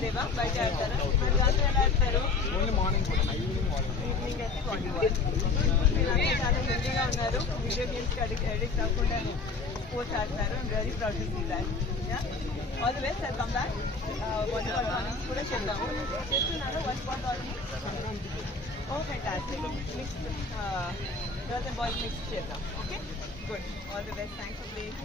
లేవా బయట ఆడతారా మరి రాత్రి ఎలా ఆడతారు ఈవినింగ్ అయితే వాలీబాల్ మీరంతా చాలా హెల్తీగా ఉన్నారు వీడియో గేమ్స్కి అడిక్ట్ అవ్వకుండా స్పోర్ట్స్ ఆడతారు I'm very proud to see that all the best I come back volleyball tournaments కూడా చేద్దాము చేస్తున్నారు volleyball tournament oh fantastic mix girls and boys mix చేద్దాం okay good all the best thanks for playing